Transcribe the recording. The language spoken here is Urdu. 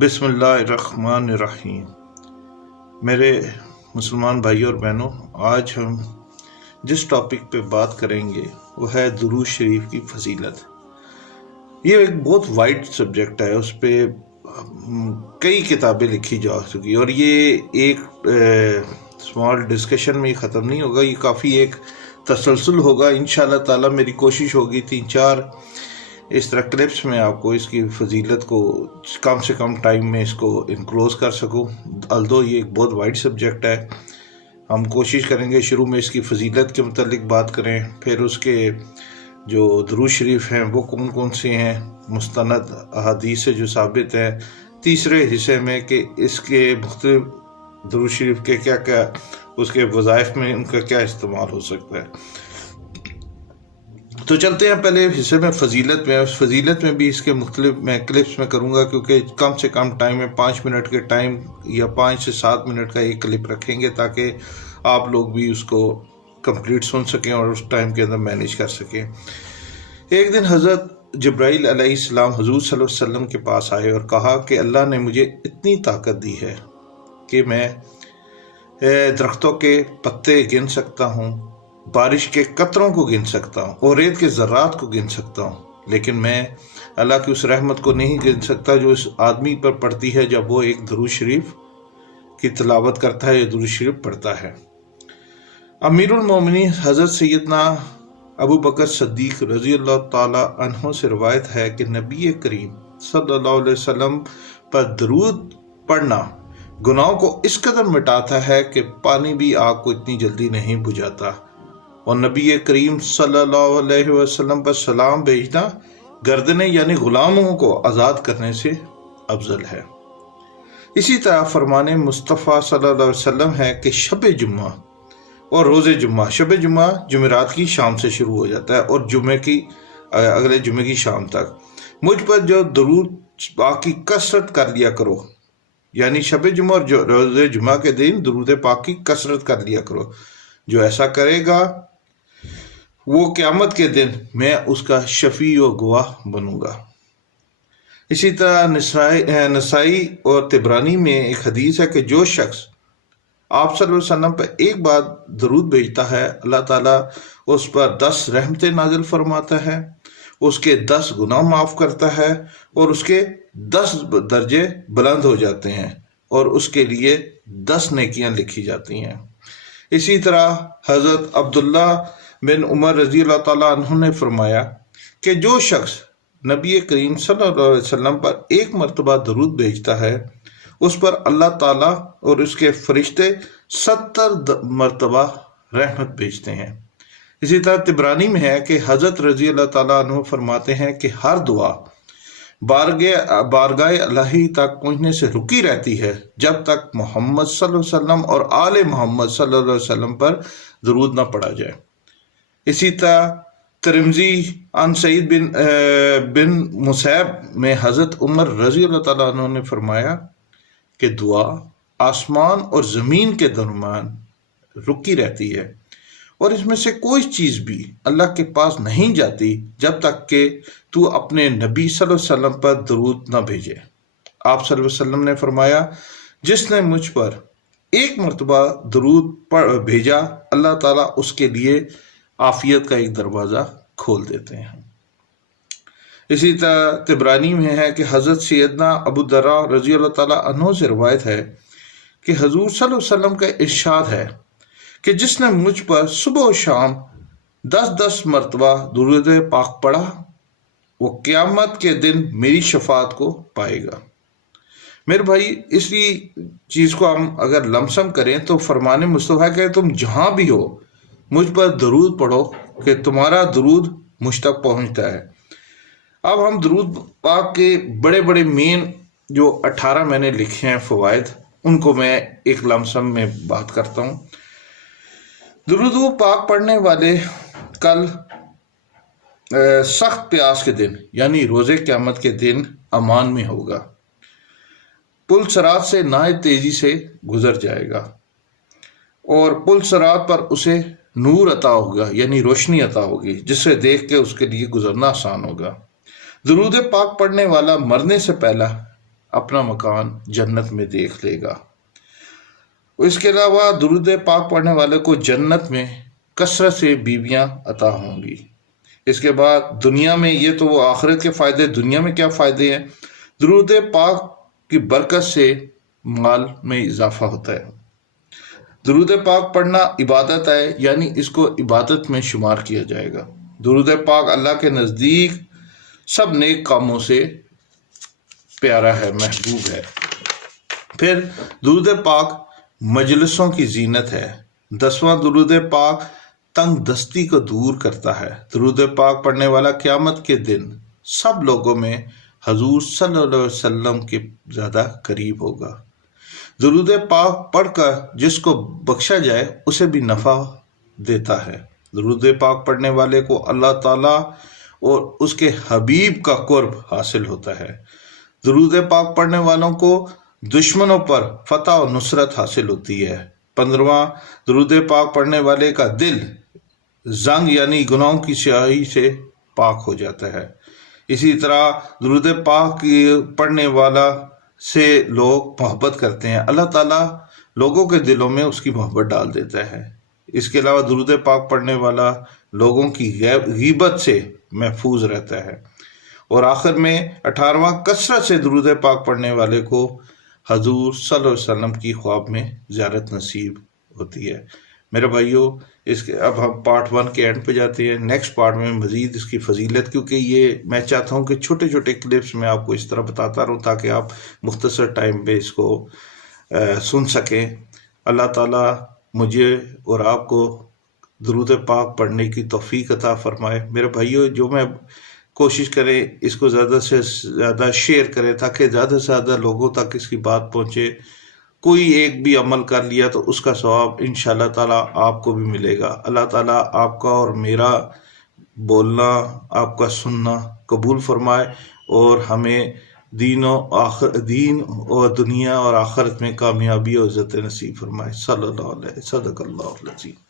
بسم اللہ الرحمن الرحیم۔ میرے مسلمان بھائیوں اور بہنوں، آج ہم جس ٹاپک پہ بات کریں گے وہ ہے درود شریف کی فضیلت۔ یہ ایک بہت وائڈ سبجیکٹ ہے، اس پہ کئی کتابیں لکھی جا چکی اور یہ ایک اسمال ڈسکشن میں ختم نہیں ہوگا، یہ کافی ایک تسلسل ہوگا۔ انشاءاللہ تعالی میری کوشش ہوگی 3-4 اس طرح کلپس میں آپ کو اس کی فضیلت کو کم سے کم ٹائم میں اس کو انکلوز کر سکوں۔ الدو یہ ایک بہت وائڈ سبجیکٹ ہے، ہم کوشش کریں گے شروع میں اس کی فضیلت کے متعلق بات کریں، پھر اس کے جو درود شریف ہیں وہ کون کون سے ہیں، مستند احادیث سے جو ثابت ہیں، تیسرے حصے میں کہ اس کے مختلف درود شریف کے کیا کیا اس کے وظائف میں ان کا کیا استعمال ہو سکتا ہے۔ تو چلتے ہیں پہلے حصے میں فضیلت میں۔ فضیلت میں بھی اس کے مختلف میں کلپس میں کروں گا، کیونکہ کم سے کم ٹائم میں 5 منٹ کے ٹائم یا 5 سے 7 منٹ کا ایک کلپ رکھیں گے تاکہ آپ لوگ بھی اس کو کمپلیٹ سن سکیں اور اس ٹائم کے اندر مینیج کر سکیں۔ ایک دن حضرت جبرائیل علیہ السلام حضور صلی اللہ علیہ وسلم کے پاس آئے اور کہا کہ اللہ نے مجھے اتنی طاقت دی ہے کہ میں درختوں کے پتے گن سکتا ہوں، بارش کے قطروں کو گن سکتا ہوں اور ریت کے ذرات کو گن سکتا ہوں، لیکن میں اللہ کی اس رحمت کو نہیں گن سکتا جو اس آدمی پر پڑتی ہے جب وہ ایک درود شریف کی تلاوت کرتا ہے یا درود شریف پڑھتا ہے۔ امیر المومنین حضرت سیدنا ابو بکر صدیق رضی اللہ تعالی عنہ سے روایت ہے کہ نبی کریم صلی اللہ علیہ وسلم پر درود پڑھنا گناہوں کو اس قدر مٹاتا ہے کہ پانی بھی آگ کو اتنی جلدی نہیں بجھاتا، اور نبی کریم صلی اللہ علیہ وسلم پر سلام بھیجنا گردنیں یعنی غلاموں کو آزاد کرنے سے افضل ہے۔ اسی طرح فرمان مصطفیٰ صلی اللہ علیہ وسلم ہے کہ شب جمعہ اور روز جمعہ، شب جمعہ جمعرات کی شام سے شروع ہو جاتا ہے اور جمعے کی اگلے جمعے کی شام تک، مجھ پر جو درود پاک کی کثرت کر لیا کرو، یعنی شب جمعہ اور روز جمعہ کے دن درود پاک کی کثرت کر لیا کرو، جو ایسا کرے گا وہ قیامت کے دن میں اس کا شفیع و گواہ بنوں گا۔ اسی طرح نسائی اور طبرانی میں ایک حدیث ہے کہ جو شخص آپ صلی اللہ علیہ وسلم پر ایک بار درود بھیجتا ہے، اللہ تعالیٰ اس پر 10 رحمتیں نازل فرماتا ہے، اس کے 10 گناہ معاف کرتا ہے اور اس کے 10 درجے بلند ہو جاتے ہیں اور اس کے لیے 10 نیکیاں لکھی جاتی ہیں۔ اسی طرح حضرت عبداللہ بن عمر رضی اللہ تعالیٰ عنہ نے فرمایا کہ جو شخص نبی کریم صلی اللہ علیہ وسلم پر ایک مرتبہ درود بھیجتا ہے، اس پر اللہ تعالیٰ اور اس کے فرشتے 70 مرتبہ رحمت بھیجتے ہیں۔ اسی طرح طبرانی میں ہے کہ حضرت رضی اللہ تعالیٰ عنہ فرماتے ہیں کہ ہر دعا بارگاہ الہی تک پہنچنے سے رکی رہتی ہے جب تک محمد صلی اللہ علیہ وسلم اور آل محمد صلی اللہ علیہ وسلم پر درود نہ پڑھا جائے۔ اسی طرح ترمذی عن سعید بن مسیب میں حضرت عمر رضی اللہ تعالیٰ عنہ نے فرمایا کہ دعا آسمان اور زمین کے درمیان رکی رہتی ہے اور اس میں سے کوئی چیز بھی اللہ کے پاس نہیں جاتی جب تک کہ تو اپنے نبی صلی اللہ علیہ وسلم پر درود نہ بھیجے۔ آپ صلی اللہ علیہ وسلم نے فرمایا جس نے مجھ پر ایک مرتبہ درود بھیجا، اللہ تعالیٰ اس کے لیے عافیت کا ایک دروازہ کھول دیتے ہیں۔ اسی طرح طبرانی میں ہے کہ حضرت سیدنا ابو درداء رضی اللہ تعالیٰ عنہ سے روایت ہے کہ حضور صلی اللہ علیہ وسلم کا ارشاد ہے کہ جس نے مجھ پر صبح و شام 10 مرتبہ درود پاک پڑھا، وہ قیامت کے دن میری شفاعت کو پائے گا۔ میرے بھائی، اسی چیز کو ہم اگر لمسم کریں تو فرمان مصطفیٰ کہ تم جہاں بھی ہو مجھ پر درود پڑھو کہ تمہارا درود مجھ تک پہنچتا ہے۔ اب ہم درود پاک کے بڑے بڑے مین جو 18 میں نے لکھے ہیں فوائد، ان کو میں ایک لمسم میں بات کرتا ہوں۔ درود پاک پڑھنے والے کل سخت پیاس کے دن یعنی روز قیامت کے دن امان میں ہوگا، پل صراط سے نہایت تیزی سے گزر جائے گا اور پل صراط پر اسے نور عطا ہوگا یعنی روشنی عطا ہوگی جس سے دیکھ کے اس کے لیے گزرنا آسان ہوگا۔ درود پاک پڑھنے والا مرنے سے پہلا اپنا مکان جنت میں دیکھ لے گا۔ اس کے علاوہ درود پاک پڑھنے والے کو جنت میں کثرت سے بیویاں عطا ہوں گی۔ اس کے بعد دنیا میں، یہ تو وہ آخرت کے فائدے، دنیا میں کیا فائدے ہیں؟ درود پاک کی برکت سے مال میں اضافہ ہوتا ہے۔ درود پاک پڑھنا عبادت ہے، یعنی اس کو عبادت میں شمار کیا جائے گا۔ درود پاک اللہ کے نزدیک سب نیک کاموں سے پیارا ہے، محبوب ہے۔ پھر درود پاک مجلسوں کی زینت ہے۔ 10واں درود پاک تنگ دستی کو دور کرتا ہے۔ درود پاک پڑھنے والا قیامت کے دن سب لوگوں میں حضور صلی اللہ علیہ وسلم کے زیادہ قریب ہوگا۔ درود پاک پڑھ کر جس کو بخشا جائے اسے بھی نفع دیتا ہے۔ درود پاک پڑھنے والے کو اللہ تعالیٰ اور اس کے حبیب کا قرب حاصل ہوتا ہے۔ درود پاک پڑھنے والوں کو دشمنوں پر فتح و نصرت حاصل ہوتی ہے۔ 15واں درود پاک پڑھنے والے کا دل زنگ یعنی گناہوں کی سیاہی سے پاک ہو جاتا ہے۔ اسی طرح درود پاک پڑھنے والا سے لوگ محبت کرتے ہیں، اللہ تعالیٰ لوگوں کے دلوں میں اس کی محبت ڈال دیتا ہے۔ اس کے علاوہ درود پاک پڑھنے والا لوگوں کی غیبت سے محفوظ رہتا ہے۔ اور آخر میں 18واں کثرت سے درود پاک پڑھنے والے کو حضور صلی اللہ علیہ وسلم کی خواب میں زیارت نصیب ہوتی ہے۔ میرے بھائیوں، اب ہم پارٹ 1 کے اینڈ پہ جاتے ہیں۔ نیکسٹ پارٹ میں مزید اس کی فضیلت، کیونکہ یہ میں چاہتا ہوں کہ چھوٹے چھوٹے کلپس میں آپ کو اس طرح بتاتا رہوں تاکہ آپ مختصر ٹائم پہ اس کو سن سکیں۔ اللہ تعالیٰ مجھے اور آپ کو درود پاک پڑھنے کی توفیق عطا فرمائے۔ میرے بھائیوں، جو میں کوشش کریں اس کو زیادہ سے زیادہ شیئر کریں تاکہ زیادہ سے زیادہ لوگوں تک اس کی بات پہنچے۔ کوئی ایک بھی عمل کر لیا تو اس کا ثواب انشاءاللہ تعالیٰ آپ کو بھی ملے گا۔ اللہ تعالیٰ آپ کا اور میرا بولنا، آپ کا سننا قبول فرمائے اور ہمیں دین اور دنیا اور آخرت میں کامیابی اور عزت نصیب فرمائے۔ صلی اللہ علیہ صدق اللہ العظیم۔